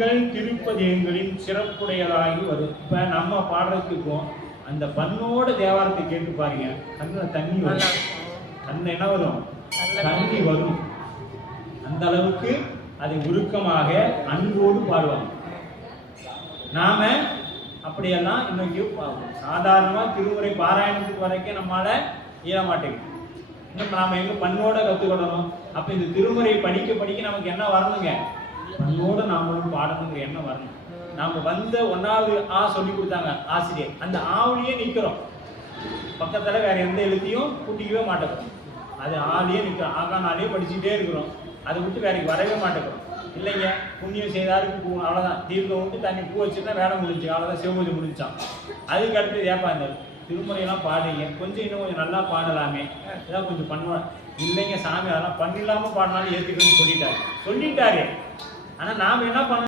பண்கள் திருப்பதிகங்களின் சிறப்புடையதாகி வரும். இப்ப நம்ம பாடுறதுக்கும் அந்த பண்ணோட தேவாரத்தை கேட்டு பாருங்க, கண்ணுல தண்ணி வரும். கண்ணு என்ன வரும்? தண்ணி வரும். அந்த அளவுக்கு அதை உருக்கமாக அன்போடு பாடுவாங்க. நாம அப்படியெல்லாம் இன்னைக்கு சாதாரணமா திருமுறை பாராயணத்துக்கு வரைக்கும் நம்மளால இயல மாட்டேங்குது. இன்னும் நாம எங்க பண்ணோட கத்துக்கொள்ளணும். அப்ப இந்த திருமுறை படிக்க படிக்க நமக்கு என்ன வரணுங்க? பண்ணோட நாமளும் பாடணுங்கிற எண்ணம் வரணும். நாம வந்த 1வது ஆ சொல்லி கொடுத்தாங்க ஆசிரியர், அந்த ஆவுலயே நிக்கிறோம். பக்கத்துல வேற எந்த எழுத்தையும் கூட்டிக்கவே மாட்டோம். அது ஆளையே நிற்கிறோம். ஆகானாலே படிச்சுட்டே இருக்கிறோம். அதை விட்டு வேலைக்கு வரவே மாட்டேங்கிறோம். இல்லைங்க, புண்ணியம் செய்தாருக்கு பூ, அவ்வளோதான். தீர்க்கம் விட்டு தண்ணி பூ வச்சுருந்தா வேலை முடிஞ்சு, அவ்வளோதான், சிவபூஜை முடிஞ்சான். அதுக்கு அடுத்து ஏப்பா இந்த திருமுறையெல்லாம் பாடுறீங்க, கொஞ்சம் இன்னும் கொஞ்சம் நல்லா பாடலாமே, ஏதாவது கொஞ்சம் பண்ணுவோம். இல்லைங்க சாமி, அதெல்லாம் பண்ணிடலாமல் பாடினாலும் ஏற்றுக்கணும்னு சொல்லிட்டாரு. ஆனால் நாம் என்ன பண்ண